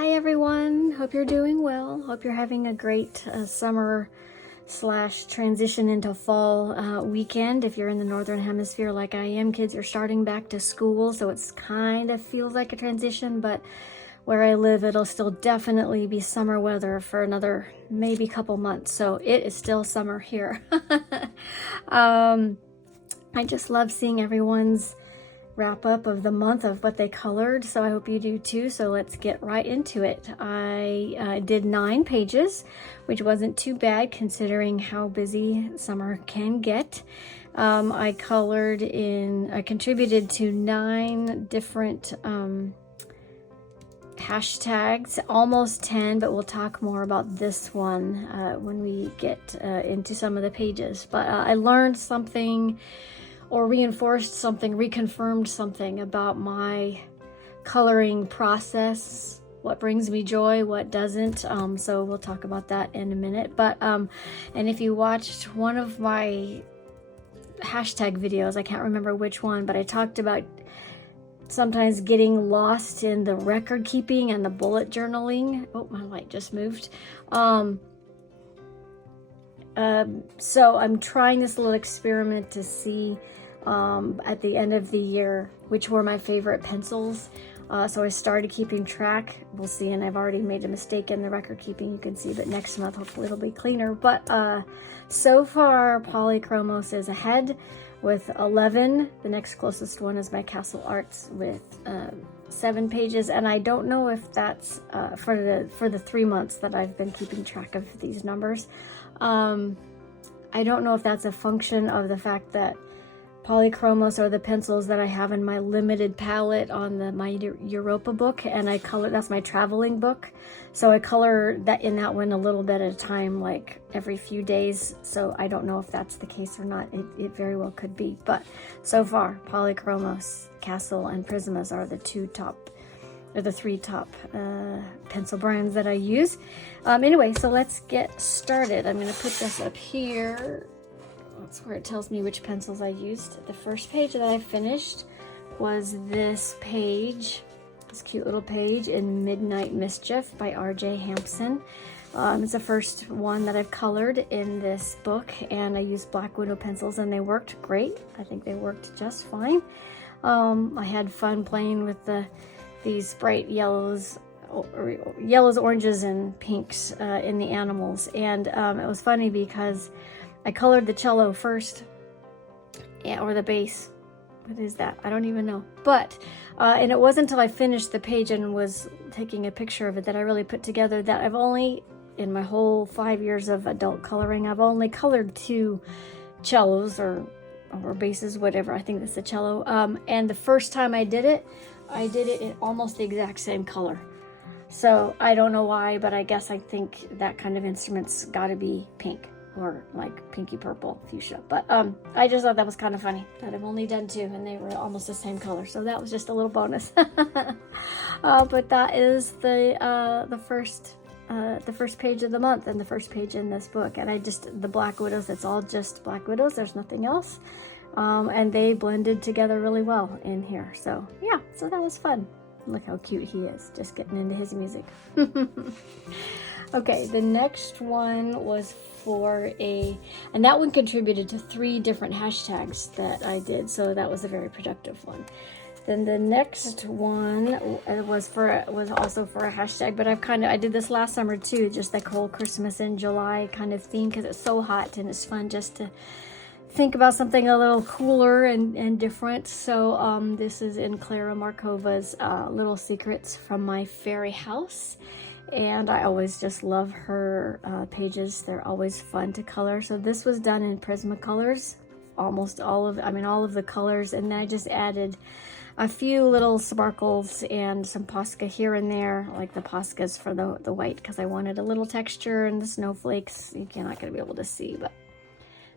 Hi everyone, hope you're doing well. Hope you're having a great summer / transition into fall weekend. If you're in the Northern Hemisphere like I am, kids are starting back to school, so it's kind of feels like a transition, but where I live, it'll still definitely be summer weather for another maybe couple months, so it is still summer here. I just love seeing everyone's wrap up of the month of what they colored, so I hope you do too. So let's get right into it. I did 9 pages, which wasn't too bad considering how busy summer can get. I contributed to 9 different hashtags, almost 10, but we'll talk more about this one when we get into some of the pages. But I learned something or reinforced something, reconfirmed something about my coloring process, what brings me joy, what doesn't. So we'll talk about that in a minute. But and if you watched one of my hashtag videos, I can't remember which one, but I talked about sometimes getting lost in the record keeping and the bullet journaling. Oh, my light just moved. So I'm trying this little experiment to see at the end of the year which were my favorite pencils. So I started keeping track. We'll see, and I've already made a mistake in the record keeping, you can see, but next month hopefully it'll be cleaner. But so far Polychromos is ahead with 11. The next closest one is my Castle Arts with 7 pages, and I don't know if that's for the 3 months that I've been keeping track of these numbers. I don't know if that's a function of the fact that Polychromos are the pencils that I have in my limited palette on my Europa book, and I color, that's my traveling book, so I color that in that one a little bit at a time, like every few days. So I don't know if that's the case or not. It very well could be, but so far Polychromos, Castle, and Prismas are the 3 top pencil brands that I use. Anyway, so let's get started. I'm going to put this up here. That's where it tells me which pencils I used. The first page that I finished was this page, this cute little page in Midnight Mischief by R.J. Hampson. It's the first one that I've colored in this book, and I used Black Widow pencils, and they worked great. I think they worked just fine. I had fun playing with these bright yellows, oranges, and pinks in the animals, and it was funny because I colored the cello first, or the bass. What is that? I don't even know. But, and it wasn't until I finished the page and was taking a picture of it that I really put together that I've only, in my whole 5 years of adult coloring, I've only colored 2 cellos or basses, whatever. I think that's a cello. And the first time I did it in almost the exact same color. So I don't know why, but I guess I think that kind of instrument's gotta be pink, or like pinky purple fuchsia. But I just thought that was kind of funny that I've only done 2 and they were almost the same color, so that was just a little bonus. But that is the first page of the month and the first page in this book. And the Black Widows, it's all just Black Widows, there's nothing else, and they blended together really well in here. So yeah, so that was fun. Look how cute he is, just getting into his music. Okay, the next one was and that one contributed to 3 different hashtags that I did, so that was a very productive one. Then the next one was also for a hashtag, but I did this last summer too, just like whole Christmas in July kind of theme, because it's so hot and it's fun just to think about something a little cooler and different. So this is in Klara Markova's Little Secrets from My Fairy House. And I always just love her pages. They're always fun to color. So this was done in Prismacolors, almost all of the colors, and then I just added a few little sparkles and some Posca here and there, like the Poscas for the white, because I wanted a little texture, and the snowflakes, you're not going to be able to see, but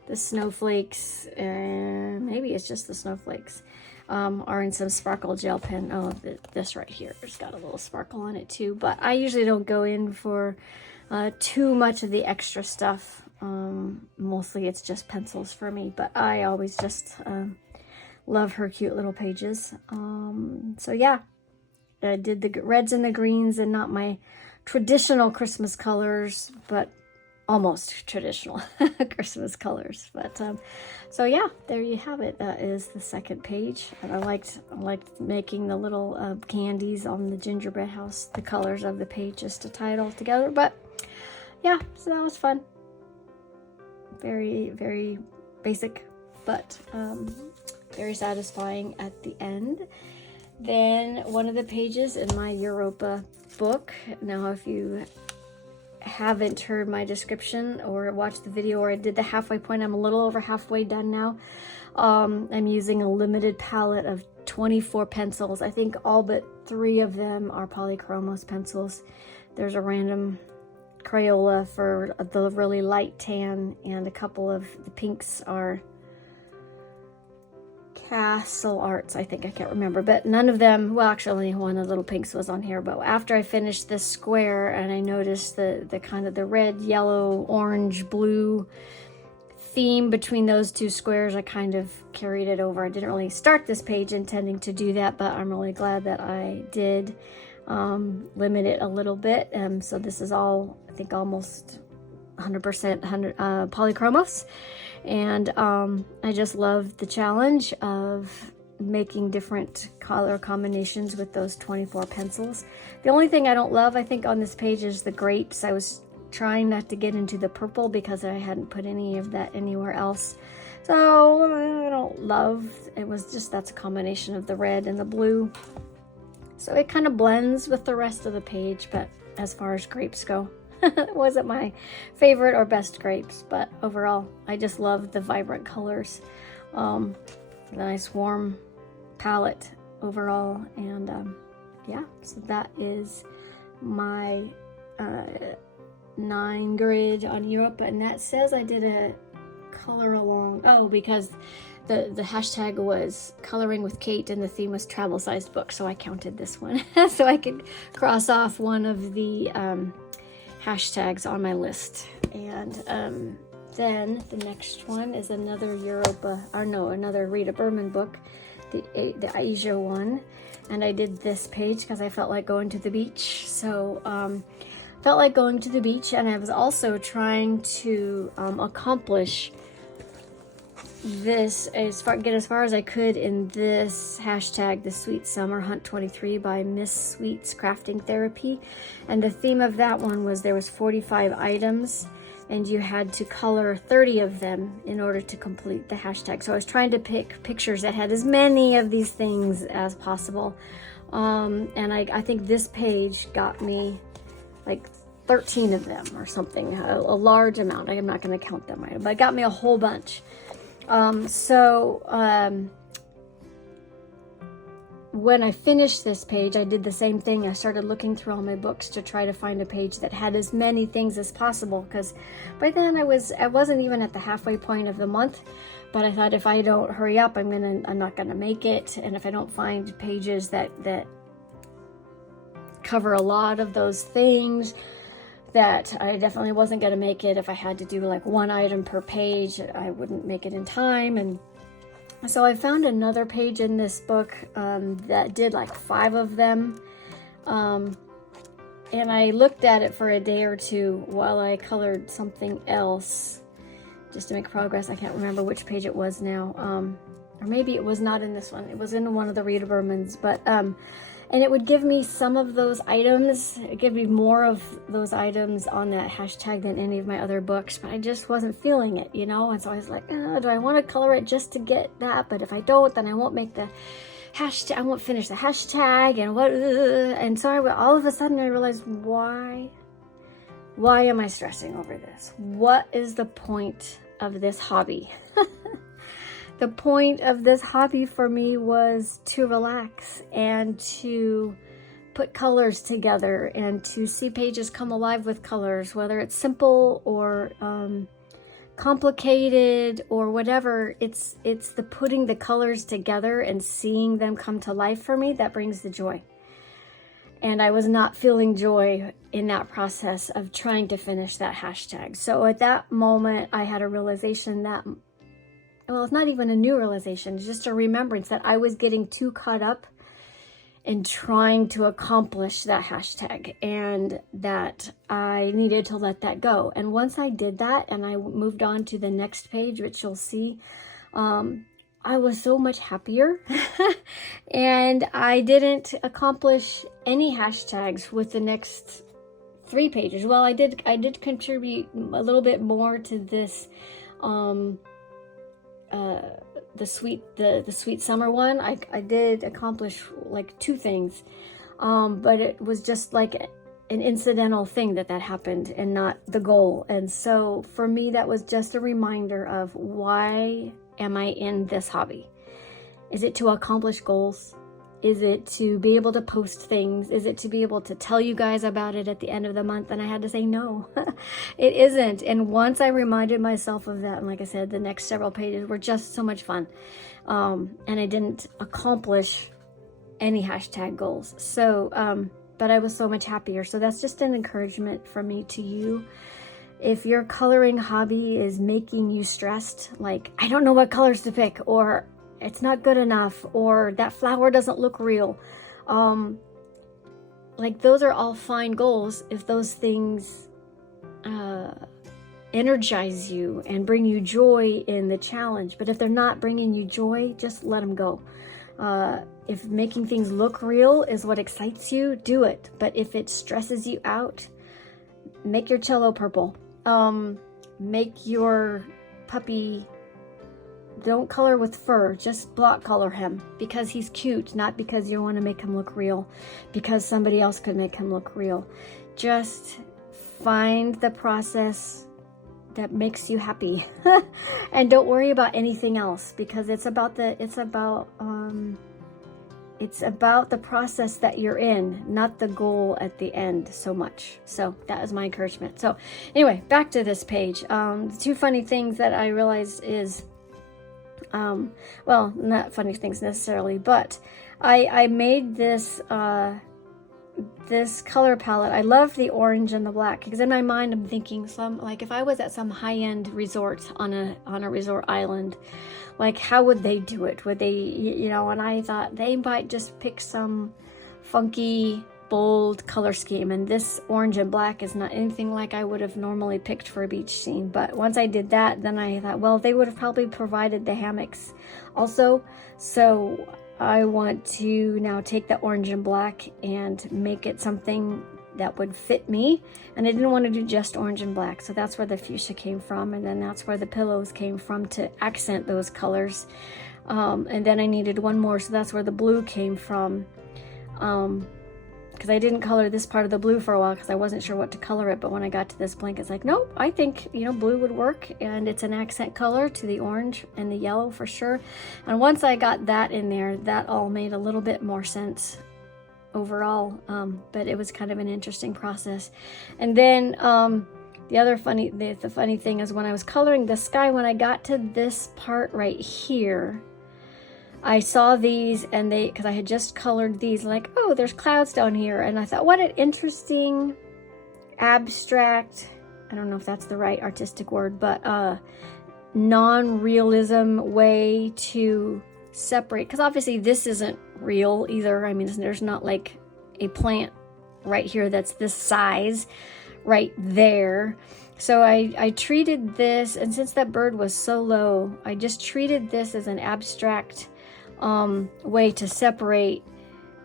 the snowflakes, maybe it's just the snowflakes, are in some sparkle gel pen. Oh, this right here, it's got a little sparkle on it too, but I usually don't go in for too much of the extra stuff. Mostly it's just pencils for me, but I always just love her cute little pages. So yeah, I did the reds and the greens, and not my traditional Christmas colors, but almost traditional Christmas colors. But so yeah, there you have it. That is the second page. And I liked making the little candies on the gingerbread house, the colors of the page, just to tie it all together. But yeah, so that was fun. Very, very basic, but very satisfying at the end. Then one of the pages in my Europa book. Now, if you haven't heard my description or watched the video, or I did the halfway point, I'm a little over halfway done now. I'm using a limited palette of 24 pencils. I think all but 3 of them are polychromos pencils. There's a random Crayola for the really light tan, and a couple of the pinks are Castle Arts, I think. I can't remember, but none of them, well, actually only one of the little pinks was on here. But after I finished this square and I noticed the kind of the red, yellow, orange, blue theme between those 2 squares, I kind of carried it over. I didn't really start this page intending to do that, but I'm really glad that I did limit it a little bit. So this is all, I think, almost 100% polychromos. And I just love the challenge of making different color combinations with those 24 pencils. The only thing I don't love, I think, on this page is the grapes. I was trying not to get into the purple because I hadn't put any of that anywhere else. So I don't love, it was just, that's a combination of the red and the blue. So it kind of blends with the rest of the page, but as far as grapes go, it wasn't my favorite or best grapes, but overall, I just love the vibrant colors. The nice warm palette overall, and yeah, so that is my 9 grid on Europa, and that says I did a color along, because the hashtag was coloring with Kate and the theme was travel sized book, so I counted this one so I could cross off one of the hashtags on my list. And then the next one is another another Rita Berman book, the Asia one, and I did this page because I felt like going to the beach. So felt like going to the beach, and I was also trying to accomplish this get as far as I could in this hashtag, the Sweet Summer Hunt 23 by Miss Sweet's Crafting Therapy. And the theme of that one was there was 45 items and you had to color 30 of them in order to complete the hashtag. So I was trying to pick pictures that had as many of these things as possible. And I think this page got me like 13 of them or something, a large amount. I'm not going to count them, but it got me a whole bunch. When I finished this page, I did the same thing. I started looking through all my books to try to find a page that had as many things as possible, because by then I wasn't even at the halfway point of the month. But I thought, if I don't hurry up, I'm not gonna make it. And if I don't find pages that cover a lot of those things, that I definitely wasn't gonna make it. If I had to do like 1 item per page, I wouldn't make it in time. And so I found another page in this book that did like 5 of them. And I looked at it for a day or two while I colored something else just to make progress. I can't remember which page it was now. Or maybe it was not in this one. It was in one of the Rita Bermans. But and it would give me some of those items. It gave me more of those items on that hashtag than any of my other books, but I just wasn't feeling it, you know? And so I was like, do I want to color it just to get that? But if I don't, then I won't make the hashtag, I won't finish the hashtag, and what? And so all of a sudden I realized, why am I stressing over this? What is the point of this hobby? The point of this hobby for me was to relax and to put colors together and to see pages come alive with colors, whether it's simple or complicated or whatever. It's the putting the colors together and seeing them come to life for me that brings the joy. And I was not feeling joy in that process of trying to finish that hashtag. So at that moment, I had a realization that, well, it's not even a new realization, it's just a remembrance that I was getting too caught up in trying to accomplish that hashtag, and that I needed to let that go. And once I did that and I moved on to the next page, which you'll see, I was so much happier. And I didn't accomplish any hashtags with the next 3 pages. Well, I did contribute a little bit more to this, the sweet summer one. I did accomplish like 2 things, but it was just like an incidental thing that happened and not the goal. And so for me, that was just a reminder of, why am I in this hobby? Is it to accomplish goals? Is it to be able to post things? Is it to be able to tell you guys about it at the end of the month? And I had to say no, it isn't. And once I reminded myself of that, and like I said, the next several pages were just so much fun. And I didn't accomplish any hashtag goals. So, but I was so much happier. So that's just an encouragement from me to you. If your coloring hobby is making you stressed, like, I don't know what colors to pick, or it's not good enough, or that flower doesn't look real, like, those are all fine goals if those things energize you and bring you joy in the challenge. But if they're not bringing you joy, just let them go. If making things look real is what excites you, do it. But if it stresses you out, make your cello purple. Make your puppy, don't color with fur, just block color him because he's cute, not because you want to make him look real, because somebody else could make him look real. Just find the process that makes you happy and don't worry about anything else, because it's about the process that you're in, not the goal at the end so much. So that is my encouragement. So anyway, back to this page. The 2 funny things that I realized is, well, not funny things necessarily, but I made this this color palette. I love the orange and the black, because in my mind I'm thinking, like, if I was at some high-end resort on a resort island, like, how would they do it? Would they, you know? And I thought they might just pick some funky, bold color scheme, and this orange and black is not anything like I would have normally picked for a beach scene. But once I did that, then I thought, well, they would have probably provided the hammocks also. So I want to now take the orange and black and make it something that would fit me. And I didn't want to do just orange and black, so that's where the fuchsia came from, and then that's where the pillows came from to accent those colors. And then I needed one more, so that's where the blue came from. Because I didn't color this part of the blue for a while because I wasn't sure what to color it. But when I got to this blanket, it's like, nope, I think, you know, blue would work, and it's an accent color to the orange and the yellow for sure. And once I got that in there, that all made a little bit more sense overall. But it was kind of an interesting process. And then the funny thing is, when I was coloring the sky, when I got to this part right here, I saw these, and because I had just colored these, like, oh, there's clouds down here. And I thought, what an interesting abstract, I don't know if that's the right artistic word, but non-realism way to separate. Because obviously this isn't real either. I mean, there's not like a plant right here that's this size right there. So I treated this, and since that bird was so low, I just treated this as an abstract way to separate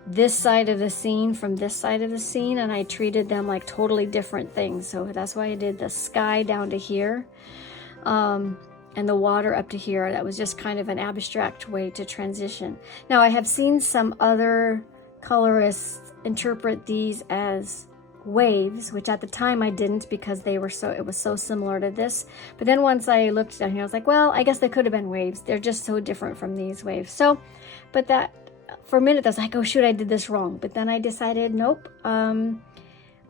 this side of the scene from this side of the scene, and I treated them like totally different things. So that's why I did the sky down to here, and the water up to here. That was just kind of an abstract way to transition. Now, I have seen some other colorists interpret these as waves, which at the time I didn't, because it was so similar to this. But then once I looked down here, I was like, well, I guess they could have been waves. They're just so different from these waves. So, but that, for a minute, I was like, oh shoot, I did this wrong. But then I decided, nope.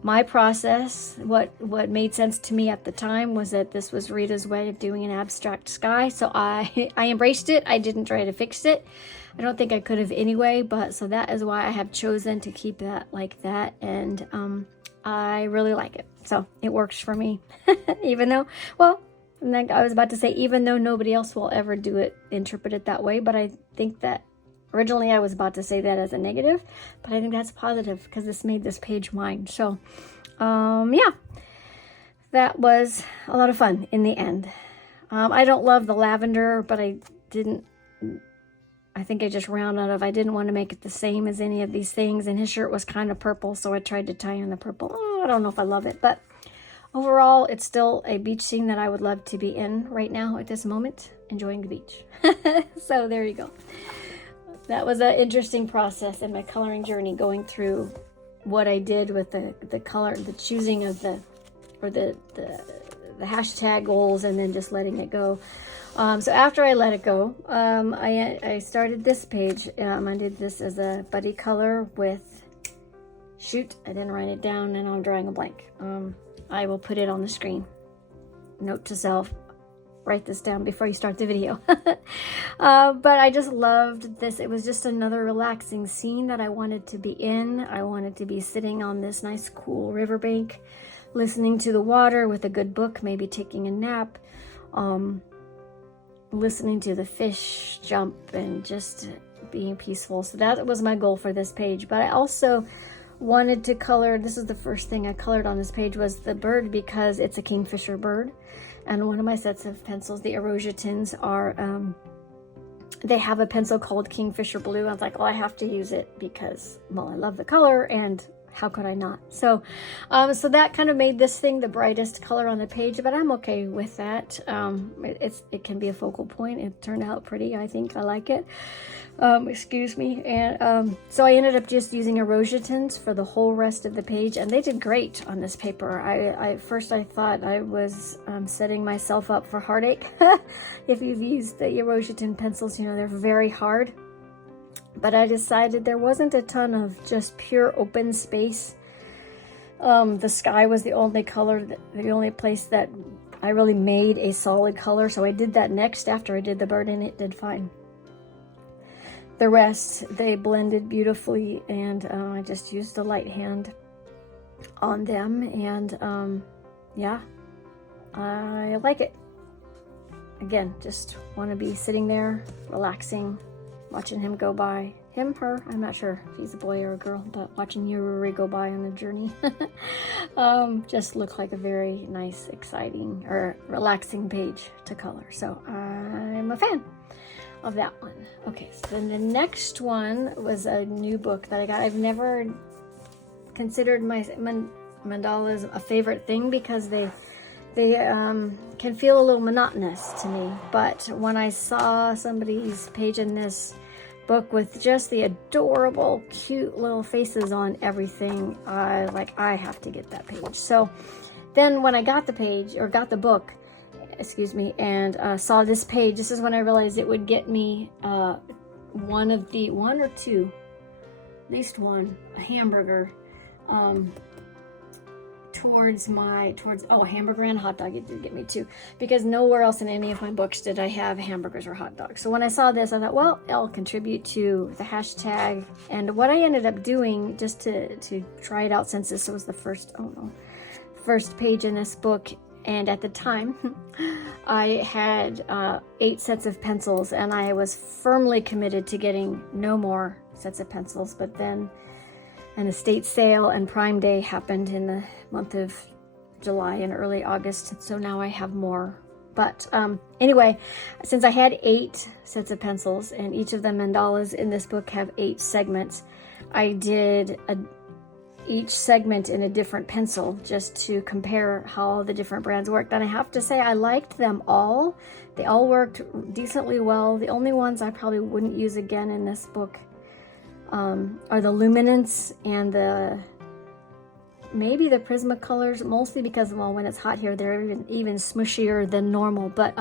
My process, what made sense to me at the time was that this was Rita's way of doing an abstract sky. So I embraced it. I didn't try to fix it. I don't think I could have anyway, but so that is why I have chosen to keep that like that. And I really like it. So it works for me. Even though, well, I was about to say, even though nobody else will ever do it, interpret it that way, but I think that Originally, I was about to say that as a negative, but I think that's positive because this made this page mine. So, yeah, that was a lot of fun in the end. I don't love the lavender, but I think I just ran out of, I didn't want to make it the same as any of these things. And his shirt was kind of purple, so I tried to tie in the purple. Oh, I don't know if I love it, but overall, it's still a beach scene that I would love to be in right now at this moment, enjoying the beach. So there you go. That was an interesting process in my coloring journey, going through what I did with the color, the choosing of the hashtag goals, and then just letting it go. So after I let it go, I started this page. I did this as a buddy color with, shoot, I didn't write it down and I'm drawing a blank. I will put it on the screen. Note to self, write this down before you start the video. But I just loved this. It was just another relaxing scene that I wanted to be in. I wanted to be sitting on this nice cool riverbank, listening to the water with a good book, maybe taking a nap, listening to the fish jump and just being peaceful. So that was my goal for this page. But I also wanted to color, this is the first thing I colored on this page, was the bird, because it's a kingfisher bird. And one of my sets of pencils, the Erosia tins, are, they have a pencil called Kingfisher Blue. I was like, well, I have to use it because, well, I love the color and how could I not? So, so that kind of made this thing the brightest color on the page, but I'm okay with that. It can be a focal point. It turned out pretty, I think. I like it. Excuse me. And so I ended up just using Erosia tints for the whole rest of the page, and they did great on this paper. First I thought I was setting myself up for heartache. If you've used the Erosia tin pencils, you know, they're very hard. But I decided there wasn't a ton of just pure open space. The sky was the only color, the only place that I really made a solid color. So I did that next after I did the bird, and it did fine. The rest, they blended beautifully, and I just used the light hand on them. And yeah, I like it. Again, just want to be sitting there, relaxing, watching him go by. Him, her, I'm not sure if he's a boy or a girl, but watching Yuri go by on a journey just looked like a very nice, exciting, or relaxing page to color. So I'm a fan of that one. Okay, so then the next one was a new book that I got. I've never considered my mandalas a favorite thing because they can feel a little monotonous to me. But when I saw somebody's page in this book with just the adorable, cute little faces on everything, I have to get that page. So then when I got the page, or got the book, excuse me, and saw this page, this is when I realized it would get me one or two, at least one, a hamburger, towards a hamburger and a hot dog. It did get me two, because nowhere else in any of my books did I have hamburgers or hot dogs. So when I saw this, I thought, well, I'll contribute to the hashtag. And what I ended up doing, just to try it out, since this was the first page in this book, and at the time I had 8 sets of pencils, and I was firmly committed to getting no more sets of pencils. But then an estate sale and Prime Day happened in the month of July and early August, so now I have more. But anyway, since I had 8 sets of pencils, and each of the mandalas in this book have 8 segments, I did each segment in a different pencil just to compare how the different brands worked. And I have to say, I liked them all. They all worked decently well. The only ones I probably wouldn't use again in this book are the luminance and maybe the Prismacolors, mostly because, well, when it's hot here, they're even smushier than normal. But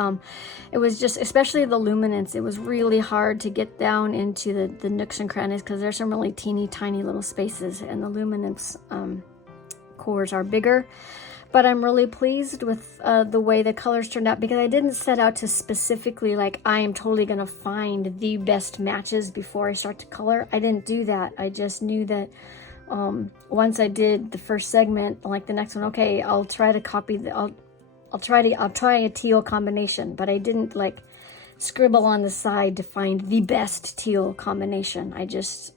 it was just, especially the luminance, it was really hard to get down into the nooks and crannies, because there's some really teeny tiny little spaces, and the luminance cores are bigger. But I'm really pleased with the way the colors turned out, because I didn't set out to specifically, like, I am totally going to find the best matches before I start to color. I didn't do that. I just knew that once I did the first segment, like the next one, okay, I'll try to copy I'll try a teal combination. But I didn't like scribble on the side to find the best teal combination. I just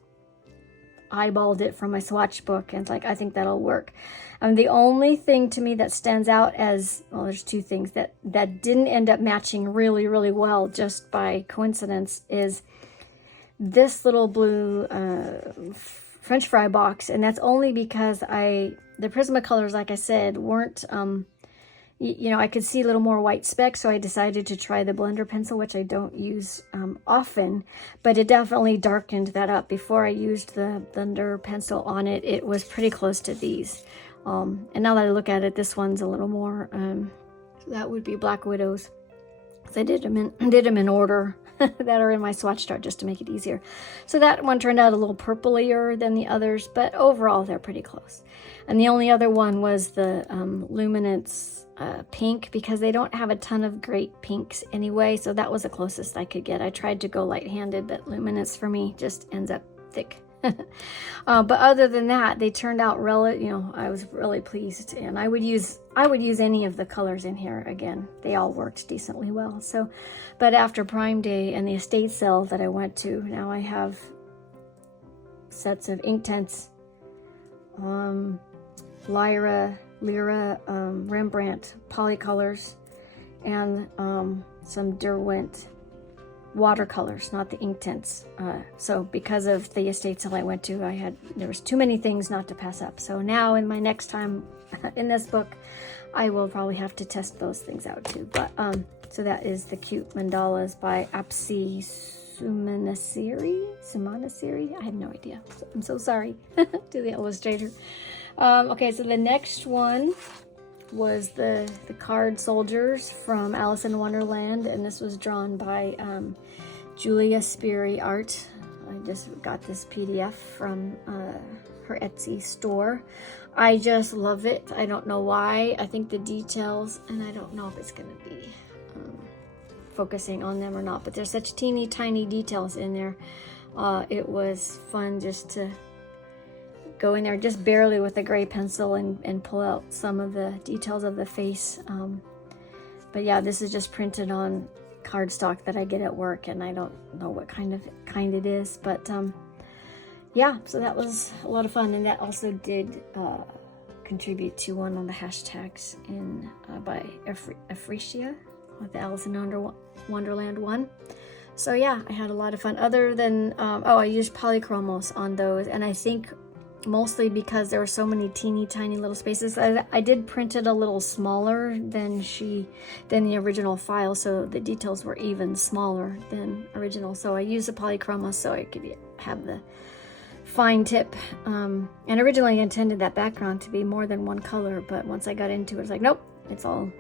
eyeballed it from my swatch book and it's like, I think that'll work. The only thing to me that stands out as, well, there's two things that didn't end up matching really, really well just by coincidence is this little blue French fry box. And that's only because the Prismacolors, like I said, weren't, you know, I could see a little more white specks, so I decided to try the blender pencil, which I don't use often, but it definitely darkened that up. Before I used the blender pencil on it, it was pretty close to these. And now that I look at it, this one's a little more, that would be Black Widows. So I did them in order that are in my swatch chart just to make it easier. So that one turned out a little purplier than the others, but overall they're pretty close. And the only other one was the Luminance pink, because they don't have a ton of great pinks anyway, so that was the closest I could get. I tried to go light-handed, but Luminance for me just ends up thick. But other than that, they turned out I was really pleased, and I would use any of the colors in here again. They all worked decently well. So, but after Prime Day and the estate sale that I went to, now I have sets of Inktense, Lyra, Rembrandt polycolors, and some Derwent watercolors, not the Inktense. So because of the estate sale I went to, there was too many things not to pass up. So now in my next time in this book, I will probably have to test those things out too. But so that is the cute mandalas by Apsi Sumanasiri. I have no idea. I'm so sorry to the illustrator. Okay, so the next one was the card soldiers from Alice in Wonderland, and this was drawn by Julia Spiri Art. I just got this PDF from her Etsy store. I just love it. I don't know why. I think the details, and I don't know if it's going to be focusing on them or not, but there's such teeny tiny details in there. It was fun just to go in there just barely with a gray pencil and pull out some of the details of the face. But yeah, this is just printed on cardstock that I get at work, and I don't know what kind it is, but yeah, so that was a lot of fun, and that also did contribute to one of the hashtags by Africia with the Alice in Wonderland one. So yeah, I had a lot of fun. Other than I used polychromos on those, and I think mostly because there were so many teeny tiny little spaces. I did print it a little smaller than the original file, so the details were even smaller than original. So I used the polychromos so I could have the fine tip. And originally I intended that background to be more than one color, but once I got into it, it's like, nope, it's all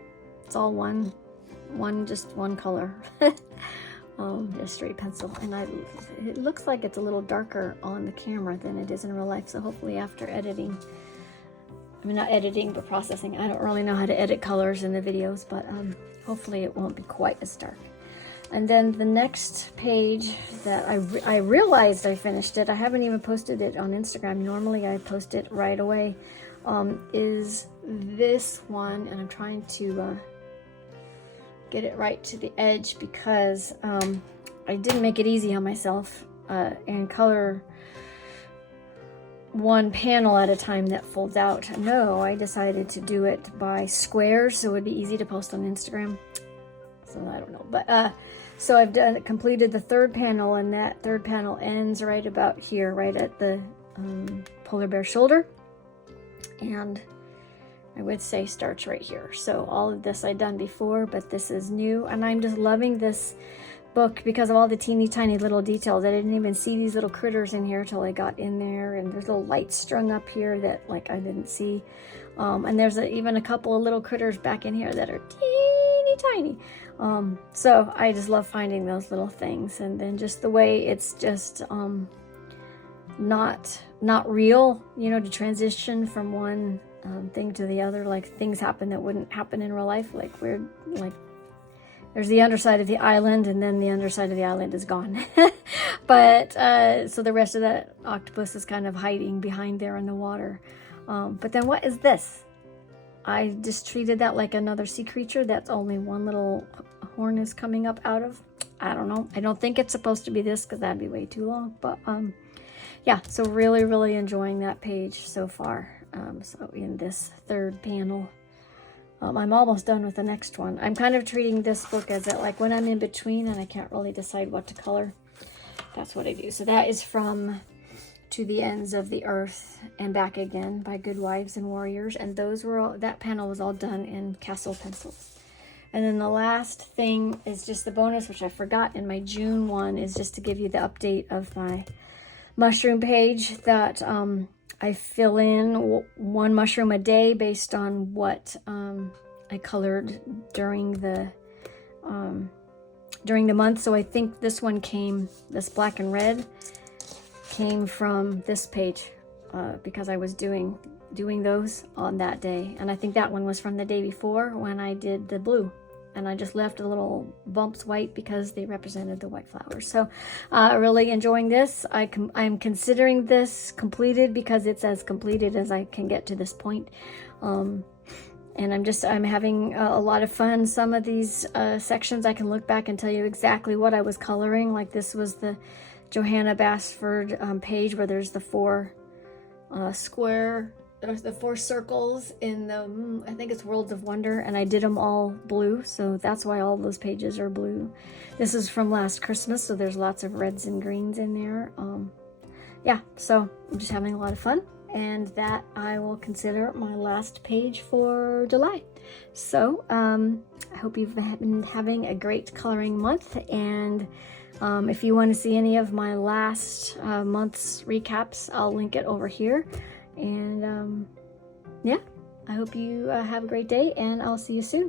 just one color. Just straight pencil, and it looks like it's a little darker on the camera than it is in real life, so hopefully after editing, not editing but processing, I don't really know how to edit colors in the videos, but hopefully it won't be quite as dark. And then the next page that I realized I finished it, I haven't even posted it on Instagram. Normally I post it right away, is this one, and I'm trying to get it right to the edge because I didn't make it easy on myself and color one panel at a time that folds out. No, I decided to do it by squares so it would be easy to post on Instagram. So I don't know, but so I've completed the third panel, and that third panel ends right about here, right at the polar bear shoulder, and I would say starts right here. So all of this I'd done before, but this is new, and I'm just loving this book because of all the teeny tiny little details. I didn't even see these little critters in here till I got in there, and there's little lights strung up here that I didn't see, and there's even a couple of little critters back in here that are teeny tiny. So I just love finding those little things, and then just the way it's just not real, to transition from one thing to the other, like things happen that wouldn't happen in real life, there's the underside of the island, and then the underside of the island is gone. But so the rest of that octopus is kind of hiding behind there in the water. But then what is this? I just treated that like another sea creature that's only one little unicorn is coming up out of. I don't know. I don't think it's supposed to be this because that'd be way too long. But yeah, so really, really enjoying that page so far. So in this third panel, I'm almost done with the next one. I'm kind of treating this book as like when I'm in between and I can't really decide what to color. That's what I do. So that is from To the Ends of the Earth and Back Again by Good Wives and Warriors. And those were all, that panel was all done in Castle pencils. And then the last thing is just the bonus, which I forgot in my June one, is just to give you the update of my mushroom page that I fill in one mushroom a day based on what I colored during the month. So I think this one came, this black and red came from this page because I was doing those on that day. And I think that one was from the day before when I did the blue. And I just left the little bumps white because they represented the white flowers. So really enjoying this. I'm considering this completed because it's as completed as I can get to this point. And I'm having a lot of fun. Some of these sections I can look back and tell you exactly what I was coloring. Like this was the Johanna Basford page where there's the four the four circles in the, I think it's Worlds of Wonder, and I did them all blue, so that's why all those pages are blue. This is from last Christmas, so there's lots of reds and greens in there. Yeah, so I'm just having a lot of fun, and that I will consider my last page for July. So I hope you've been having a great coloring month, and if you want to see any of my last month's recaps, I'll link it over here. And yeah, I hope you have a great day, and I'll see you soon.